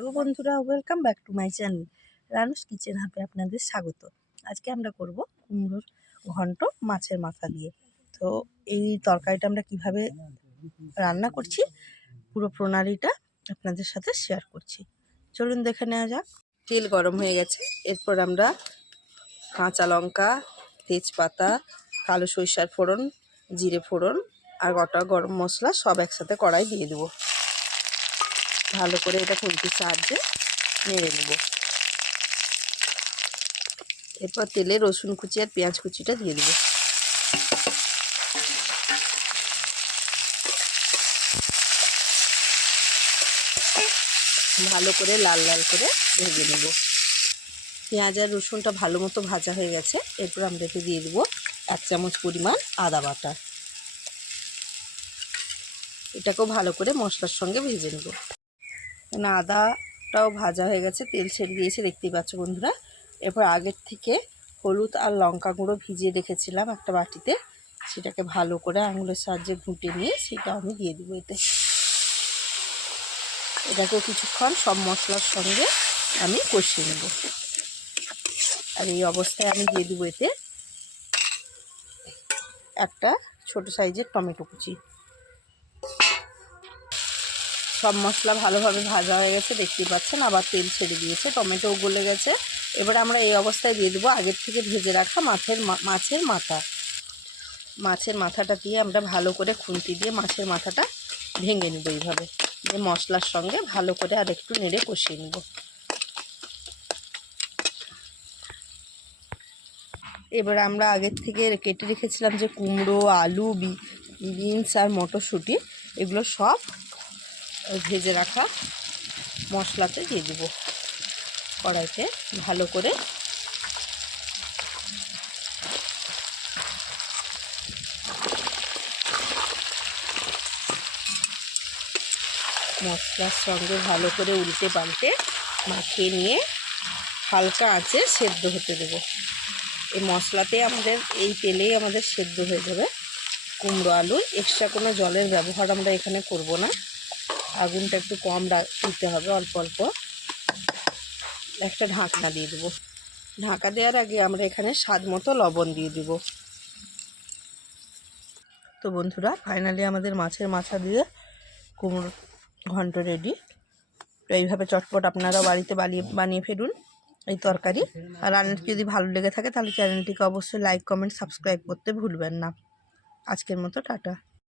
Hello বন্ধুরা, welcome back to my channel Ranu's kitchen হাবে আপনাদের স্বাগত। আজকে আমরা করব কুমড়োর ঘন্ট মাছের মাথা দিয়ে। তো এই তরকারিটা আমরা কিভাবে রান্না করছি পুরো প্রণালীটা আপনাদের সাথে শেয়ার করছি। চলুন দেখে নেওয়া যাক। তেল গরম হয়ে গেছে, এরপর আমরা কাঁচা লঙ্কা, তেজপাতা, কালো সরিষার ফোড়ন, জিরে ফোড়ন আর গোটা গরম মশলা সব একসাথে কড়াই দিয়ে দেবো। ভালো করে এটা খুন্তির সাহায্যে নেড়ে নেব। এরপর তেলে রসুন কুচি আর পেঁয়াজ কুচিটা দিয়ে দেব। ভালো করে লাল লাল করে ভেজে নেব। পেঁয়াজ আর রসুনটা ভালো মতো ভাজা হয়ে গেছে, এরপর আমরা এতে দিয়ে দেবো 1 চামচ পরিমাণ আদা বাটা। এটাকেও ভালো করে মশলার সঙ্গে ভেজে নেব। আদাটাও ভাজা হয়ে গেছে, তেল ছেড়ে দিয়েছে দেখতেই পাচ্ছ বন্ধুরা। এরপর আগের থেকে হলুদ আর লঙ্কা গুঁড়ো ভিজিয়ে রেখেছিলাম একটা বাটিতে, সেটাকে ভালো করে আঙুলের সাহায্যে ঘুঁটে নিয়ে সেটা আমি দিয়ে দেবো এতে। এটাকেও কিছুক্ষণ সব মশলার সঙ্গে আমি কষিয়ে নেব। আর এই অবস্থায় আমি দিয়ে দেবো এতে একটা ছোট সাইজের টমেটো কুচি। সব মশলা ভালোভাবে ভাজা হয়ে গেছে দেখতেই পাচ্ছেন, আবার তেল ছেড়ে দিয়েছে, টমেটোও গলে গেছে। এবার আমরা এই অবস্থায় দিয়ে দেবো আগের থেকে ভেজে রাখা মাছের মাথাটা দিয়ে আমরা ভালো করে খুন্তি দিয়ে মাছের মাথাটা ভেঙে নেব। এইভাবে যে মশলার সঙ্গে ভালো করে আর একটু নেড়ে কষিয়ে নেব। এবার আমরা আগের থেকে কেটে রেখেছিলাম যে কুমড়ো, আলু, বিনস আর মটরশুঁটি, এগুলো সব ভেজে রাখা মশলাতে দিয়ে দেবো। কড়াইতে ভালো করে মশলার সঙ্গে ভালো করে উল্টে পাল্টে মাখিয়ে নিয়ে হালকা আঁচে সেদ্ধ হতে দেবো। এই মশলাতে আমাদের এই তেলেই আমাদের সেদ্ধ হয়ে যাবে কুমড়ো আলু। এক্সট্রা কোনো জলের ব্যবহার আমরা এখানে করব না। আগুনটা একটু কম দিতে হবে, অল্প অল্প। একটা ঢাকনা দিয়ে দেবো। ঢাকা দেওয়ার আগে আমরা এখানে স্বাদ মতো লবণ দিয়ে দেব। তো বন্ধুরা, ফাইনালি আমাদের মাছের মাথা দিয়ে কুমড়ো ঘন্ট রেডি। তো এইভাবে চটপট আপনারাও বাড়িতে বানিয়ে ফেলুন এই তরকারি। আর রান্নাটি যদি ভালো লেগে থাকে তাহলে চ্যানেলটিকে অবশ্যই লাইক, কমেন্ট, সাবস্ক্রাইব করতে ভুলবেন না। আজকের মতো টাটা।